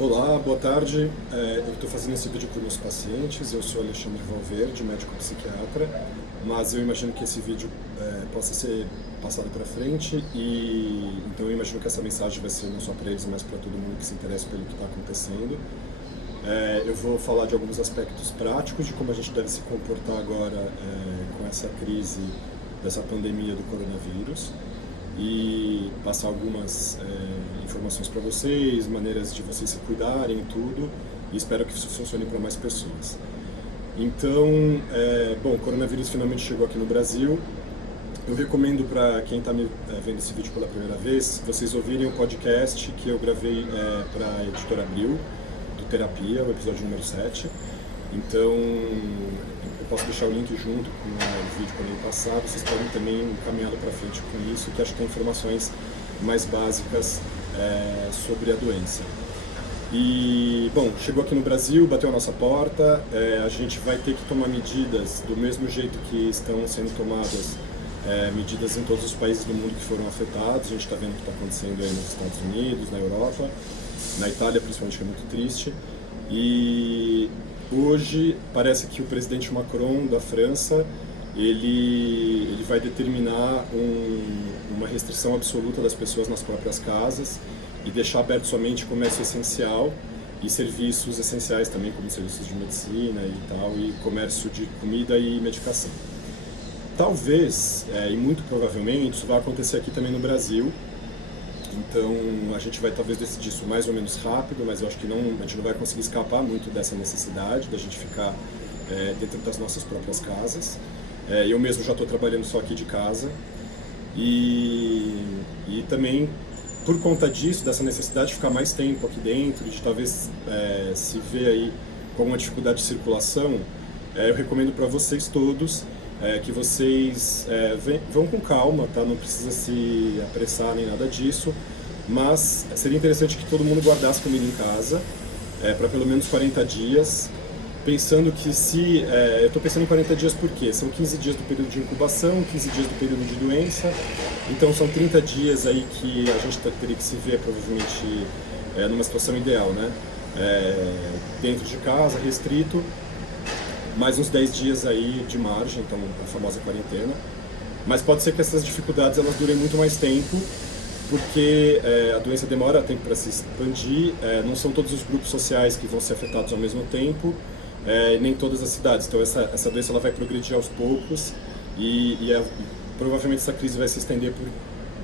Olá, boa tarde. Eu estou fazendo esse vídeo para meus pacientes. Eu sou Alexandre Valverde, médico psiquiatra, mas eu imagino que esse vídeo possa ser passado para frente e então eu imagino que essa mensagem vai ser não só para eles, mas para todo mundo que se interessa pelo que está acontecendo. Eu vou falar de alguns aspectos práticos de como a gente deve se comportar agora com essa crise dessa pandemia do coronavírus e passar algumas informações para vocês, maneiras de vocês se cuidarem e tudo, e espero que isso funcione para mais pessoas. Então, bom, o coronavírus finalmente chegou aqui no Brasil. Eu recomendo para quem está vendo esse vídeo pela primeira vez, vocês ouvirem o podcast que eu gravei para a Editora Abril, do Terapia, o episódio número 7. Então, eu posso deixar o link junto com o vídeo quando ele passar, vocês podem também caminhar para frente com isso, que acho que tem informações mais básicas sobre a doença. E, bom, chegou aqui no Brasil, bateu a nossa porta, a gente vai ter que tomar medidas do mesmo jeito que estão sendo tomadas medidas em todos os países do mundo que foram afetados. A gente está vendo o que está acontecendo aí nos Estados Unidos, na Europa, na Itália principalmente, que é muito triste. E hoje parece que o presidente Macron da França ele vai determinar uma restrição absoluta das pessoas nas próprias casas e deixar aberto somente comércio essencial e serviços essenciais também, como serviços de medicina e tal, e comércio de comida e medicação. Talvez, e muito provavelmente, isso vai acontecer aqui também no Brasil. Então a gente vai talvez decidir isso mais ou menos rápido, mas eu acho que a gente não vai conseguir escapar muito dessa necessidade da gente ficar dentro das nossas próprias casas. Eu mesmo já estou trabalhando só aqui de casa e também por conta disso, dessa necessidade de ficar mais tempo aqui dentro, de talvez se ver aí com uma dificuldade de circulação, eu recomendo para vocês todos que vocês vão com calma, tá? Não precisa se apressar nem nada disso, mas seria interessante que todo mundo guardasse comida em casa para pelo menos 40 dias, pensando que eu estou pensando em 40 dias porque são 15 dias do período de incubação, 15 dias do período de doença, então são 30 dias aí que a gente teria que se ver provavelmente numa situação ideal, né? Dentro de casa, restrito, mais uns 10 dias aí de margem, então a famosa quarentena. Mas pode ser que essas dificuldades elas durem muito mais tempo, porque a doença demora tempo para se expandir, não são todos os grupos sociais que vão ser afetados ao mesmo tempo, nem todas as cidades. Então essa doença ela vai progredir aos poucos e provavelmente essa crise vai se estender por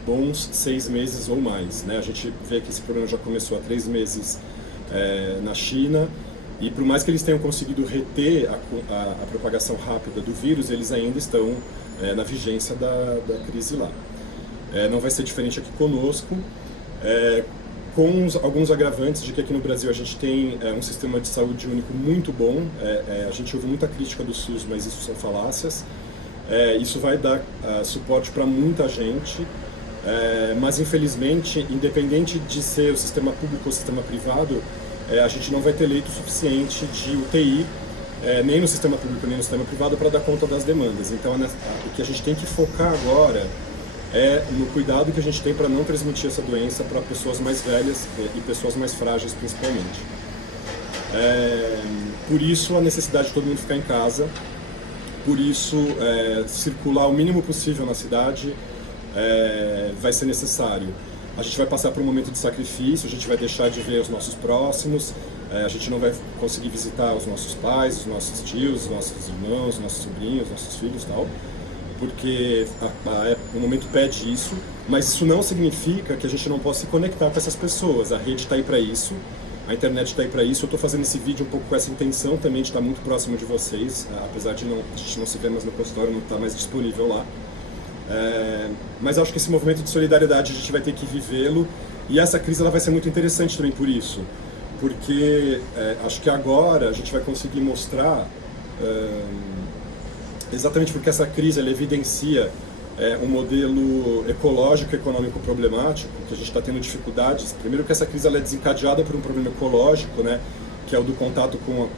bons 6 meses ou mais, né? A gente vê que esse problema já começou há 3 meses na China, e por mais que eles tenham conseguido reter a propagação rápida do vírus, eles ainda estão na vigência da crise lá. Não vai ser diferente aqui conosco, com alguns agravantes de que aqui no Brasil a gente tem um sistema de saúde único muito bom. A gente ouve muita crítica do SUS, mas isso são falácias. Isso vai dar suporte para muita gente, mas infelizmente, independente de ser o sistema público ou o sistema privado, a gente não vai ter leito suficiente de UTI, nem no sistema público nem no sistema privado, para dar conta das demandas. Então o que a gente tem que focar agora no cuidado que a gente tem para não transmitir essa doença para pessoas mais velhas e pessoas mais frágeis principalmente. Por isso a necessidade de todo mundo ficar em casa, por isso circular o mínimo possível na cidade vai ser necessário. A gente vai passar por um momento de sacrifício, a gente vai deixar de ver os nossos próximos, a gente não vai conseguir visitar os nossos pais, os nossos tios, os nossos irmãos, os nossos sobrinhos, os nossos filhos e tal, porque o momento pede isso, mas isso não significa que a gente não possa se conectar com essas pessoas. A rede está aí para isso, a internet está aí para isso. Eu estou fazendo esse vídeo um pouco com essa intenção também de estar muito próximo de vocês, apesar de a gente não se ver mais no consultório, não está mais disponível lá. Mas acho que esse movimento de solidariedade a gente vai ter que vivê-lo, e essa crise ela vai ser muito interessante também por isso, porque acho que agora a gente vai conseguir mostrar, exatamente porque essa crise ela evidencia um modelo ecológico e econômico problemático, que a gente está tendo dificuldades. Primeiro que essa crise ela é desencadeada por um problema ecológico, né, que é o do contato com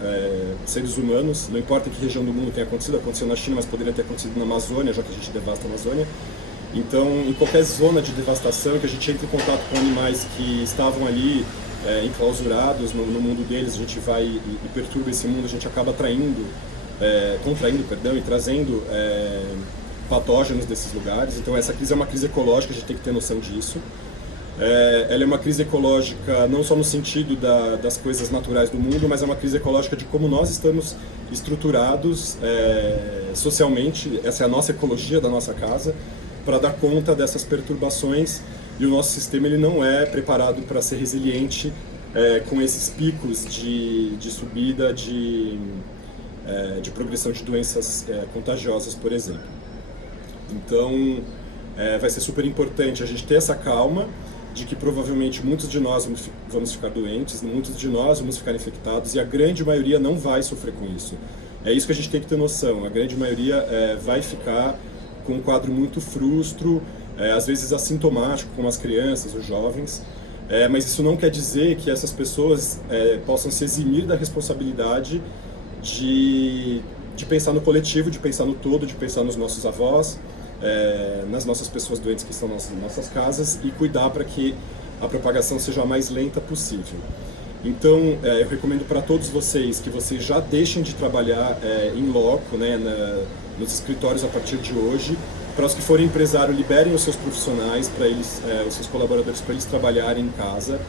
seres humanos. Não importa em que região do mundo tenha acontecido, aconteceu na China, mas poderia ter acontecido na Amazônia, já que a gente devasta a Amazônia. Então, em qualquer zona de devastação que a gente entra em contato com animais que estavam ali enclausurados no mundo deles, a gente vai e perturba esse mundo, a gente acaba contraindo, e trazendo patógenos desses lugares. Então essa crise é uma crise ecológica, a gente tem que ter noção disso. Ela é uma crise ecológica não só no sentido das coisas naturais do mundo, mas é uma crise ecológica de como nós estamos estruturados socialmente. Essa é a nossa ecologia da nossa casa, para dar conta dessas perturbações, e o nosso sistema ele não é preparado para ser resiliente com esses picos de subida de progressão de doenças contagiosas, por exemplo. Então vai ser super importante a gente ter essa calma de que provavelmente muitos de nós vamos ficar doentes, muitos de nós vamos ficar infectados, e a grande maioria não vai sofrer com isso. É isso que a gente tem que ter noção. A grande maioria vai ficar com um quadro muito frustro, às vezes assintomático, como as crianças, os jovens, mas isso não quer dizer que essas pessoas possam se eximir da responsabilidade de pensar no coletivo, de pensar no todo, de pensar nos nossos avós, nas nossas pessoas doentes que estão nas nossas casas, e cuidar para que a propagação seja a mais lenta possível. Então, eu recomendo para todos vocês que vocês já deixem de trabalhar em loco, nos escritórios a partir de hoje. Para os que forem empresário, liberem os seus profissionais, para eles, os seus colaboradores, para eles trabalharem em casa.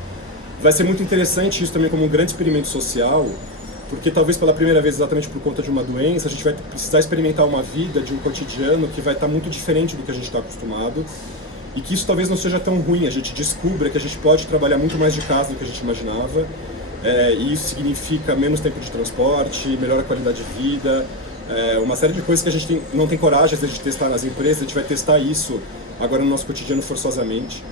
Vai ser muito interessante isso também como um grande experimento social, porque talvez pela primeira vez, exatamente por conta de uma doença, a gente vai precisar experimentar uma vida de um cotidiano que vai estar muito diferente do que a gente está acostumado, e que isso talvez não seja tão ruim. A gente descubra que a gente pode trabalhar muito mais de casa do que a gente imaginava, e isso significa menos tempo de transporte, melhor qualidade de vida, uma série de coisas que a gente não tem coragem às vezes de testar nas empresas. A gente vai testar isso agora no nosso cotidiano forçosamente.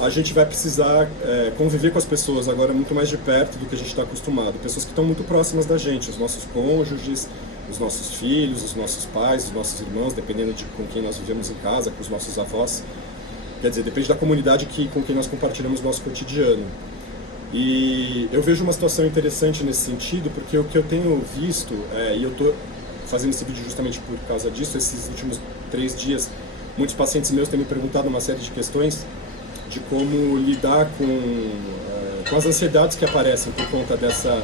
A gente vai precisar conviver com as pessoas agora muito mais de perto do que a gente está acostumado. Pessoas que estão muito próximas da gente, os nossos cônjuges, os nossos filhos, os nossos pais, os nossos irmãos, dependendo de com quem nós vivemos em casa, com os nossos avós. Quer dizer, depende da comunidade com quem nós compartilhamos o nosso cotidiano. E eu vejo uma situação interessante nesse sentido, porque o que eu tenho visto, e eu estou fazendo esse vídeo justamente por causa disso, esses últimos 3 dias, muitos pacientes meus têm me perguntado uma série de questões de como lidar com as ansiedades que aparecem por conta dessa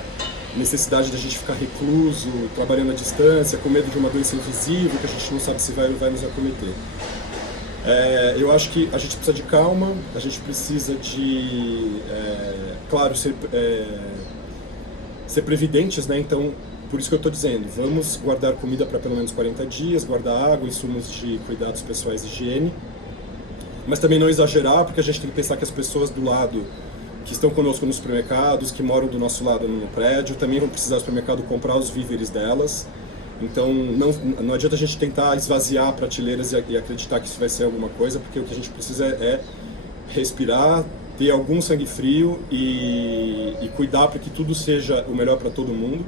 necessidade de a gente ficar recluso, trabalhando à distância, com medo de uma doença invisível que a gente não sabe se vai nos acometer. Eu acho que a gente precisa de calma, a gente precisa de, claro, ser previdentes, né? Então, por isso que eu estou dizendo, vamos guardar comida para pelo menos 40 dias, guardar água, insumos de cuidados pessoais e higiene, mas também não exagerar, porque a gente tem que pensar que as pessoas do lado, que estão conosco nos supermercados, que moram do nosso lado no prédio, também vão precisar do supermercado comprar os víveres delas. Então não adianta a gente tentar esvaziar prateleiras e acreditar que isso vai ser alguma coisa, porque o que a gente precisa é respirar, ter algum sangue frio e cuidar para que tudo seja o melhor para todo mundo.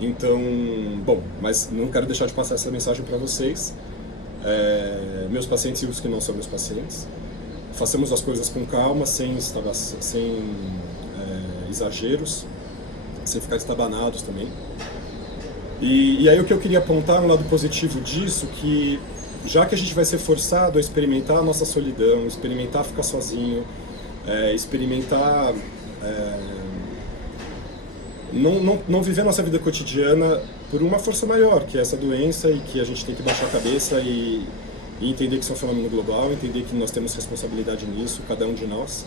Então, bom, mas não quero deixar de passar essa mensagem para vocês, meus pacientes e os que não são meus pacientes. Façamos as coisas com calma, sem exageros, sem ficar estabanados também. E aí o que eu queria apontar, um lado positivo disso, que já que a gente vai ser forçado a experimentar a nossa solidão, experimentar ficar sozinho, experimentar não viver nossa vida cotidiana por uma força maior, que é essa doença, e que a gente tem que baixar a cabeça e entender que isso é um fenômeno global, entender que nós temos responsabilidade nisso, cada um de nós.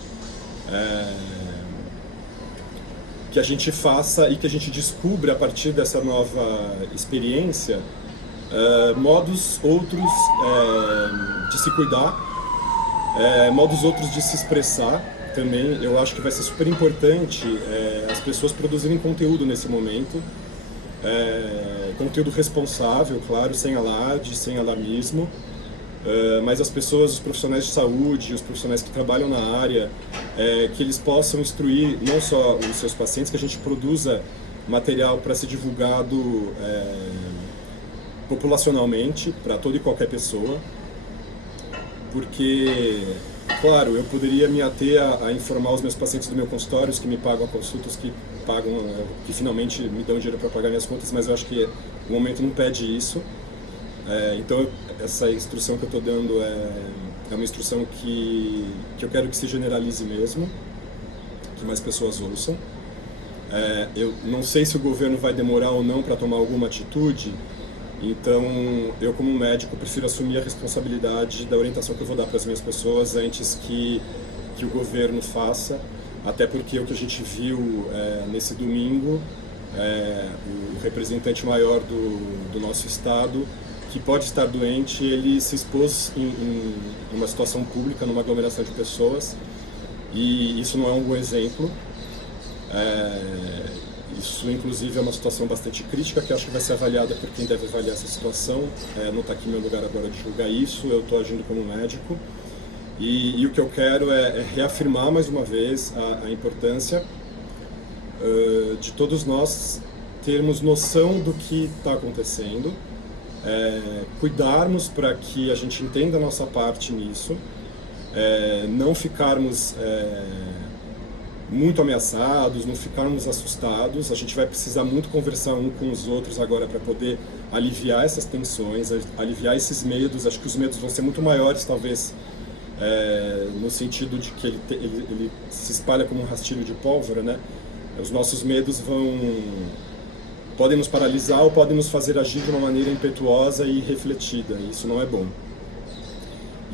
Que a gente faça e que a gente descubra a partir dessa nova experiência modos outros de se cuidar, modos outros de se expressar também. Eu acho que vai ser super importante as pessoas produzirem conteúdo nesse momento, conteúdo responsável, claro, sem alarde, sem alarmismo, mas as pessoas, os profissionais de saúde, os profissionais que trabalham na área, que eles possam instruir não só os seus pacientes, que a gente produza material para ser divulgado populacionalmente para toda e qualquer pessoa, porque, claro, eu poderia me ater a informar os meus pacientes do meu consultório, os que me pagam consultas, que finalmente me dão dinheiro para pagar minhas contas, mas eu acho que o momento não pede isso. Então essa instrução que eu estou dando é uma instrução que eu quero que se generalize mesmo, que mais pessoas ouçam. Eu não sei se o governo vai demorar ou não para tomar alguma atitude, então eu, como médico, prefiro assumir a responsabilidade da orientação que eu vou dar para as minhas pessoas antes que o governo faça, até porque o que a gente viu nesse domingo, o representante maior do nosso estado, que pode estar doente, ele se expôs em uma situação pública, numa aglomeração de pessoas, e isso não é um bom exemplo. Isso, inclusive, é uma situação bastante crítica, que acho que vai ser avaliada por quem deve avaliar essa situação. Não está aqui meu lugar agora de julgar isso, eu estou agindo como médico. E o que eu quero é reafirmar mais uma vez a importância de todos nós termos noção do que está acontecendo, cuidarmos para que a gente entenda a nossa parte nisso, não ficarmos muito ameaçados, não ficarmos assustados. A gente vai precisar muito conversar um com os outros agora para poder aliviar essas tensões, aliviar esses medos. Acho que os medos vão ser muito maiores, talvez, no sentido de que ele se espalha como um rastilho de pólvora, né? Os nossos medos podem nos paralisar ou podem nos fazer agir de uma maneira impetuosa e refletida, e isso não é bom.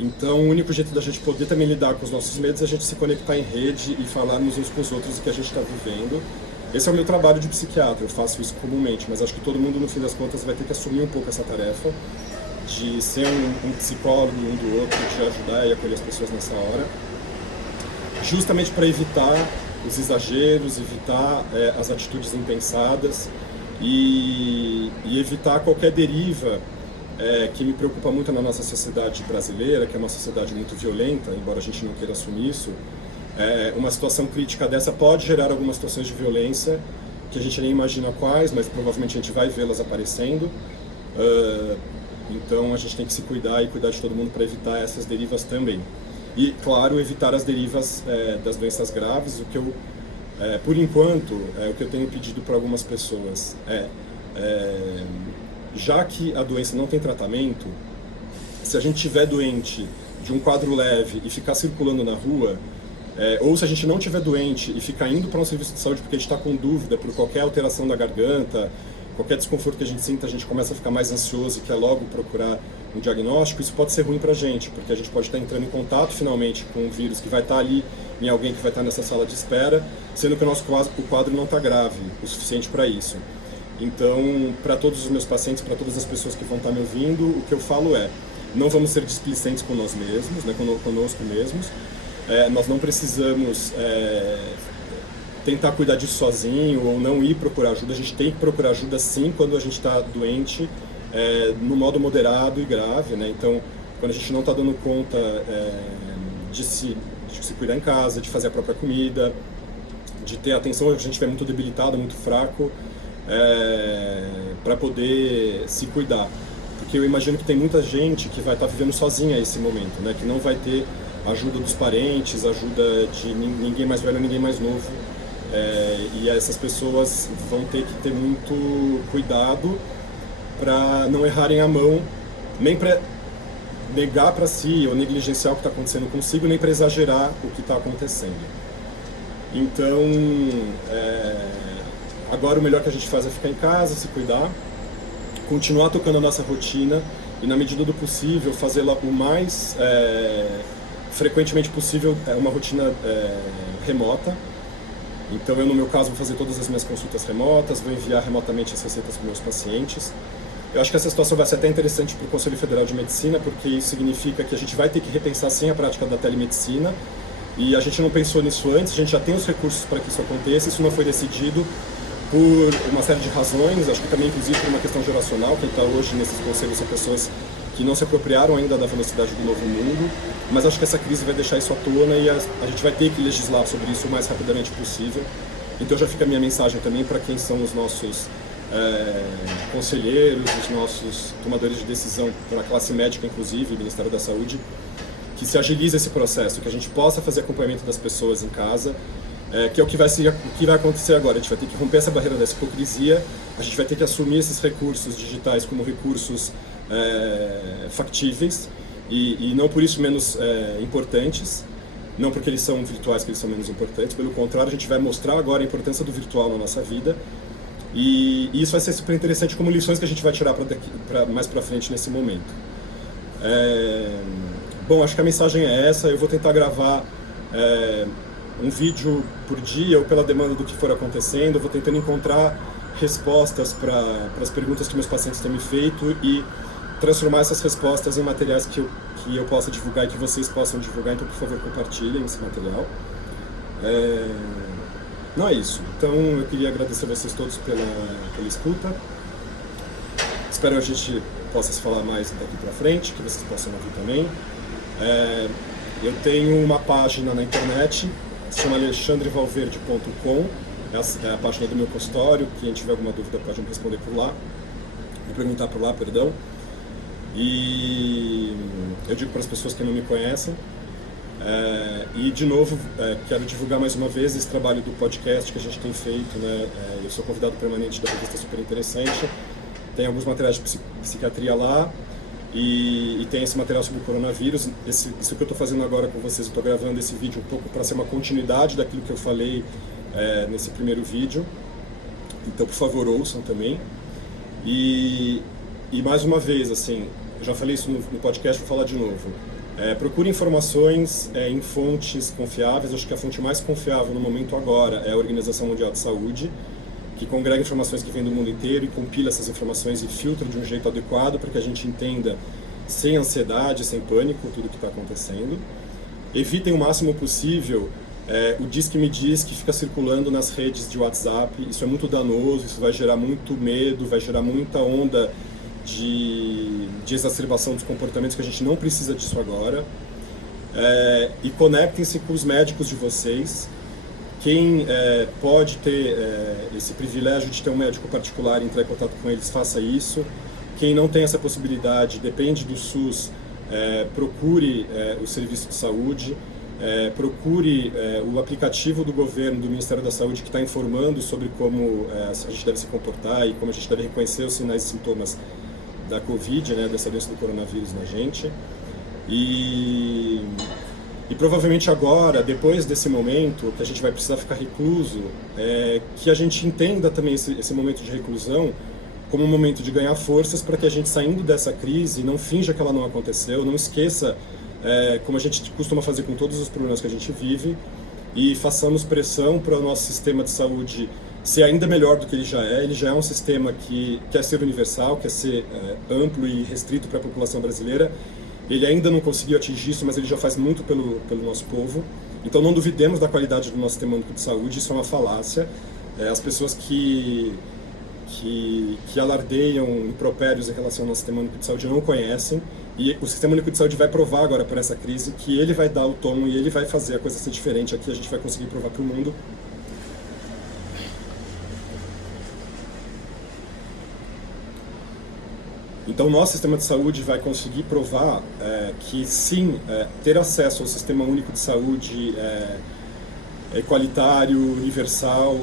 Então, o único jeito da gente poder também lidar com os nossos medos é a gente se conectar em rede e falarmos uns com os outros o que a gente está vivendo. Esse é o meu trabalho de psiquiatra, eu faço isso comumente, mas acho que todo mundo, no fim das contas, vai ter que assumir um pouco essa tarefa de ser um psicólogo um do outro, de ajudar e acolher as pessoas nessa hora, justamente para evitar os exageros, evitar as atitudes impensadas e evitar qualquer deriva que me preocupa muito na nossa sociedade brasileira, que é uma sociedade muito violenta, embora a gente não queira assumir isso. Uma situação crítica dessa pode gerar algumas situações de violência, que a gente nem imagina quais, mas provavelmente a gente vai vê-las aparecendo. Então a gente tem que se cuidar e cuidar de todo mundo para evitar essas derivas também. E, claro, evitar as derivas das doenças graves. O que eu, por enquanto, o que eu tenho pedido para algumas pessoas já que a doença não tem tratamento, se a gente estiver doente de um quadro leve e ficar circulando na rua, ou se a gente não estiver doente e ficar indo para um serviço de saúde porque a gente está com dúvida por qualquer alteração da garganta, qualquer desconforto que a gente sinta, a gente começa a ficar mais ansioso e quer logo procurar um diagnóstico, isso pode ser ruim para a gente, porque a gente pode estar entrando em contato finalmente com um vírus que vai estar ali em alguém que vai estar nessa sala de espera, sendo que o quadro não está grave o suficiente para isso. Então, para todos os meus pacientes, para todas as pessoas que vão estar me ouvindo, o que eu falo não vamos ser displicentes com nós mesmos, né, conosco mesmos. Nós não precisamos tentar cuidar disso sozinho ou não ir procurar ajuda. A gente tem que procurar ajuda sim quando a gente está doente, no modo moderado e grave, né? Então, quando a gente não está dando conta de se cuidar em casa, de fazer a própria comida, de ter atenção, a gente estiver muito debilitado, muito fraco, para poder se cuidar. Porque eu imagino que tem muita gente que vai estar vivendo sozinha esse momento, né? Que não vai ter ajuda dos parentes, ajuda de ninguém mais velho, ninguém mais novo. E essas pessoas vão ter que ter muito cuidado para não errarem a mão, nem para negar para si ou negligenciar o que está acontecendo consigo, nem para exagerar o que está acontecendo. Então, agora o melhor que a gente faz é ficar em casa, se cuidar, continuar tocando a nossa rotina e, na medida do possível, fazê-la o mais frequentemente possível, uma rotina remota. Então eu, no meu caso, vou fazer todas as minhas consultas remotas, vou enviar remotamente as receitas para meus pacientes. Eu acho que essa situação vai ser até interessante para o Conselho Federal de Medicina, porque isso significa que a gente vai ter que repensar sim a prática da telemedicina, e a gente não pensou nisso antes, a gente já tem os recursos para que isso aconteça, isso não foi decidido por uma série de razões, acho que também inclusive por uma questão geracional. Quem está hoje nesses conselhos são pessoas que não se apropriaram ainda da velocidade do novo mundo, mas acho que essa crise vai deixar isso à tona e a gente vai ter que legislar sobre isso o mais rapidamente possível. Então já fica a minha mensagem também para quem são os nossos conselheiros, os nossos tomadores de decisão, pela classe médica inclusive, Ministério da Saúde, que se agilize esse processo, que a gente possa fazer acompanhamento das pessoas em casa, que é o que vai acontecer agora. A gente vai ter que romper essa barreira dessa hipocrisia, a gente vai ter que assumir esses recursos digitais como recursos factíveis e não por isso menos importantes. não porque eles são virtuais que eles são menos importantes, pelo contrário, a gente vai mostrar agora a importância do virtual na nossa vida, e isso vai ser super interessante como lições que a gente vai tirar mais para frente nesse momento. Bom, acho que a mensagem é essa. Eu vou tentar gravar um vídeo por dia ou pela demanda do que for acontecendo. Eu vou tentando encontrar respostas para as perguntas que meus pacientes têm me feito e transformar essas respostas em materiais que eu possa divulgar e que vocês possam divulgar. Então, por favor, compartilhem esse material. Não é isso. Então, eu queria agradecer a vocês todos pela escuta. Espero que a gente possa se falar mais daqui para frente, que vocês possam ouvir também. Eu tenho uma página na internet, se chama alexandrevalverde.com, é a página do meu consultório. Quem tiver alguma dúvida pode me responder por lá, me perguntar por lá, perdão. E eu digo para as pessoas que não me conhecem, e de novo quero divulgar mais uma vez esse trabalho do podcast que a gente tem feito, né? Eu sou convidado permanente da revista Super Interessante, tem alguns materiais de psiquiatria lá, e tem esse material sobre o coronavírus. Isso que eu estou fazendo agora com vocês, eu estou gravando esse vídeo um pouco para ser uma continuidade daquilo que eu falei nesse primeiro vídeo, então por favor ouçam também. E mais uma vez, assim, eu já falei isso no podcast, vou falar de novo. Procure informações em fontes confiáveis. Acho que a fonte mais confiável no momento agora é a Organização Mundial de Saúde, que congrega informações que vêm do mundo inteiro e compila essas informações e filtra de um jeito adequado para que a gente entenda sem ansiedade, sem pânico, tudo o que está acontecendo. Evitem o máximo possível o diz que me diz que fica circulando nas redes de WhatsApp. Isso é muito danoso, isso vai gerar muito medo, vai gerar muita onda de exacerbação dos comportamentos, que a gente não precisa disso agora. E conectem-se com os médicos de vocês. Quem pode ter esse privilégio de ter um médico particular e entrar em contato com eles, faça isso. Quem não tem essa possibilidade, depende do SUS, procure o serviço de saúde, procure o aplicativo do governo, do Ministério da Saúde, que está informando sobre como a gente deve se comportar e como a gente deve reconhecer os sinais e sintomas da Covid, né, dessa doença do coronavírus na gente. E provavelmente agora, depois desse momento, que a gente vai precisar ficar recluso, que a gente entenda também esse momento de reclusão como um momento de ganhar forças para que a gente, saindo dessa crise, não finja que ela não aconteceu, não esqueça, como a gente costuma fazer com todos os problemas que a gente vive, e façamos pressão para o nosso sistema de saúde ser ainda melhor do que ele já é. Ele já é um sistema que quer ser universal, quer ser amplo e restrito para a população brasileira. Ele ainda não conseguiu atingir isso, mas ele já faz muito pelo nosso povo. Então não duvidemos da qualidade do nosso sistema único de saúde, isso é uma falácia. As pessoas que alardeiam impropérios em relação ao nosso sistema único de saúde não conhecem, e o sistema único de saúde vai provar agora por essa crise que ele vai dar o tom e ele vai fazer a coisa ser diferente. Aqui a gente vai conseguir provar para o mundo. Então, o nosso sistema de saúde vai conseguir provar que, sim, ter acesso ao sistema único de saúde equalitário, universal,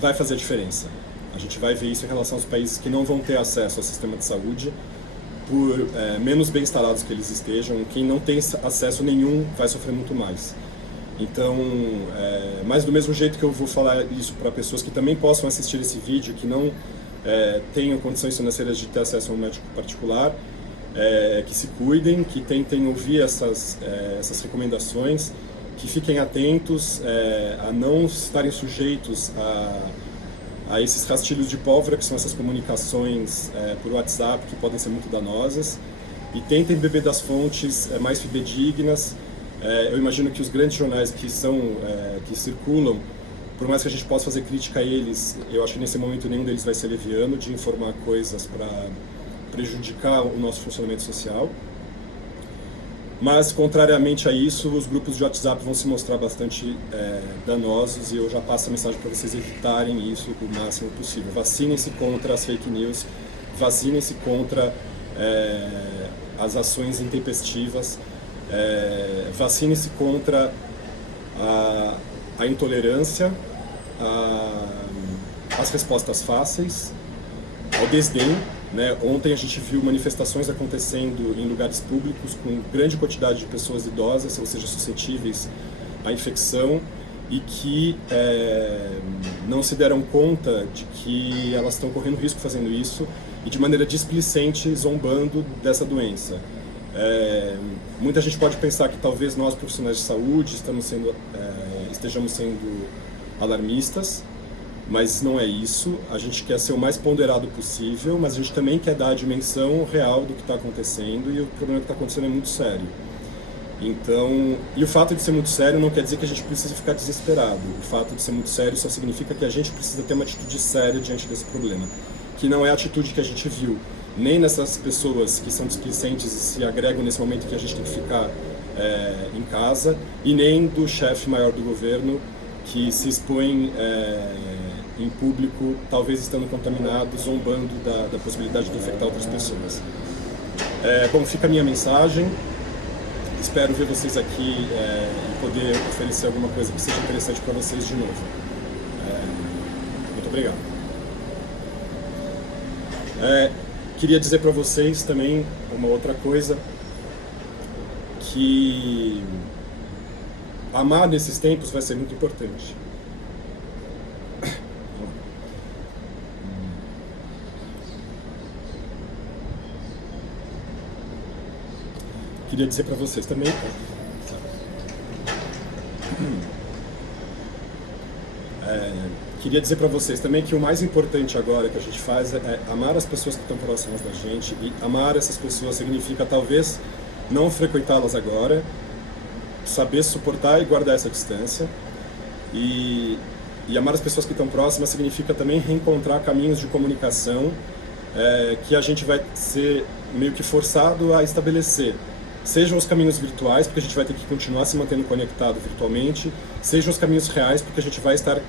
vai fazer a diferença. A gente vai ver isso em relação aos países que não vão ter acesso ao sistema de saúde, por menos bem instalados que eles estejam. Quem não tem acesso nenhum vai sofrer muito mais. Então, mas do mesmo jeito que eu vou falar isso para pessoas que também possam assistir esse vídeo, que não tenham condições financeiras de ter acesso a um médico particular, que se cuidem, que tentem ouvir essas recomendações, que fiquem atentos a não estarem sujeitos a esses rastilhos de pólvora, que são essas comunicações por WhatsApp, que podem ser muito danosas, e tentem beber das fontes mais fidedignas. Eu imagino que os grandes jornais que circulam, por mais que a gente possa fazer crítica a eles, eu acho que nesse momento nenhum deles vai ser leviano de informar coisas para prejudicar o nosso funcionamento social. Mas, contrariamente a isso, os grupos de WhatsApp vão se mostrar bastante danosos, e eu já passo a mensagem para vocês evitarem isso o máximo possível. Vacinem-se contra as fake news, vacinem-se contra as ações intempestivas, vacinem-se contra a intolerância, as respostas fáceis, ao desdém, né? Ontem a gente viu manifestações acontecendo em lugares públicos com grande quantidade de pessoas idosas, ou seja, suscetíveis a infecção e que não se deram conta de que elas estão correndo risco fazendo isso e de maneira displicente zombando dessa doença. Muita gente pode pensar que talvez nós, profissionais de saúde, estejamos sendo alarmistas, mas não é isso. A gente quer ser o mais ponderado possível, mas a gente também quer dar a dimensão real do que está acontecendo, e o problema que está acontecendo é muito sério. Então, e o fato de ser muito sério não quer dizer que a gente precisa ficar desesperado. O fato de ser muito sério só significa que a gente precisa ter uma atitude séria diante desse problema, que não é a atitude que a gente viu, nem nessas pessoas que são displicentes e se agregam nesse momento que a gente tem que ficar em casa, e nem do chefe maior do governo que se expõe em público, talvez estando contaminado, zombando da possibilidade de infectar outras pessoas. Bom, fica a minha mensagem. Espero ver vocês aqui e poder oferecer alguma coisa que seja interessante para vocês de novo. Muito obrigado. Queria dizer para vocês também uma outra coisa, que amar nesses tempos vai ser muito importante. Queria dizer para vocês também. Queria dizer para vocês também que o mais importante agora que a gente faz é amar as pessoas que estão próximas da gente, e amar essas pessoas significa talvez não frequentá-las agora, saber suportar e guardar essa distância, e amar as pessoas que estão próximas significa também reencontrar caminhos de comunicação que a gente vai ser meio que forçado a estabelecer. Sejam os caminhos virtuais, porque a gente vai ter que continuar se mantendo conectado virtualmente, sejam os caminhos reais, porque a gente vai estar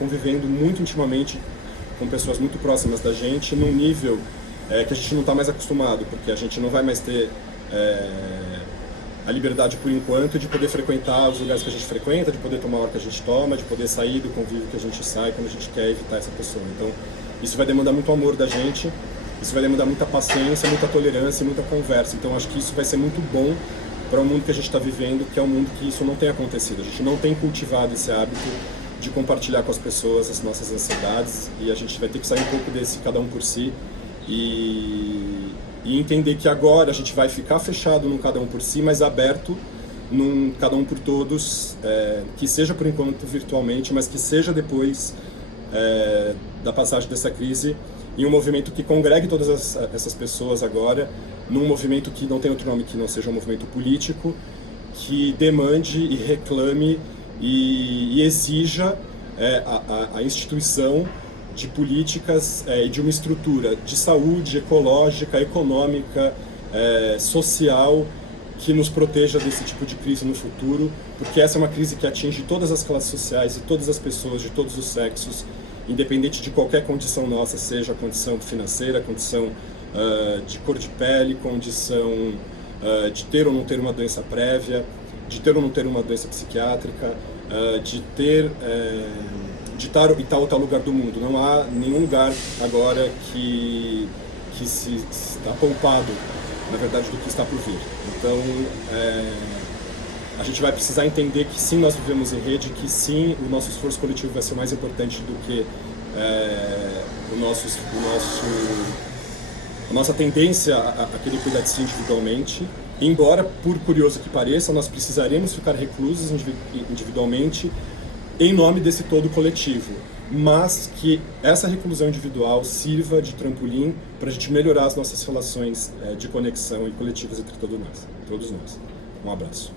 convivendo muito intimamente com pessoas muito próximas da gente, num nível que a gente não está mais acostumado, porque a gente não vai mais ter a liberdade, por enquanto, de poder frequentar os lugares que a gente frequenta, de poder tomar a hora que a gente toma, de poder sair do convívio que a gente sai quando a gente quer evitar essa pessoa. Então, isso vai demandar muito amor da gente. Isso vai demandar muita paciência, muita tolerância e muita conversa. Então acho que isso vai ser muito bom para o mundo que a gente está vivendo, que é um mundo que isso não tem acontecido. A gente não tem cultivado esse hábito de compartilhar com as pessoas as nossas ansiedades, e a gente vai ter que sair um pouco desse cada um por si e entender que agora a gente vai ficar fechado num cada um por si, mas aberto num cada um por todos, que seja por enquanto virtualmente, mas que seja depois da passagem dessa crise, em um movimento que congregue todas essas pessoas agora, num movimento que não tem outro nome que não seja um movimento político, que demande e reclame e exija a instituição de políticas e de uma estrutura de saúde, ecológica, econômica, social, que nos proteja desse tipo de crise no futuro, porque essa é uma crise que atinge todas as classes sociais e todas as pessoas de todos os sexos, independente de qualquer condição nossa, seja a condição financeira, condição de cor de pele, condição de ter ou não ter uma doença prévia, de ter ou não ter uma doença psiquiátrica, de estar em tal ou tal lugar do mundo. Não há nenhum lugar agora que se está poupado, na verdade, do que está por vir. Então, a gente vai precisar entender que sim, nós vivemos em rede, que sim, o nosso esforço coletivo vai ser mais importante do que a nossa tendência a querer cuidar de si individualmente. Embora, por curioso que pareça, nós precisaremos ficar reclusos individualmente em nome desse todo coletivo, mas que essa reclusão individual sirva de trampolim para a gente melhorar as nossas relações de conexão e coletivas entre todos nós. Um abraço.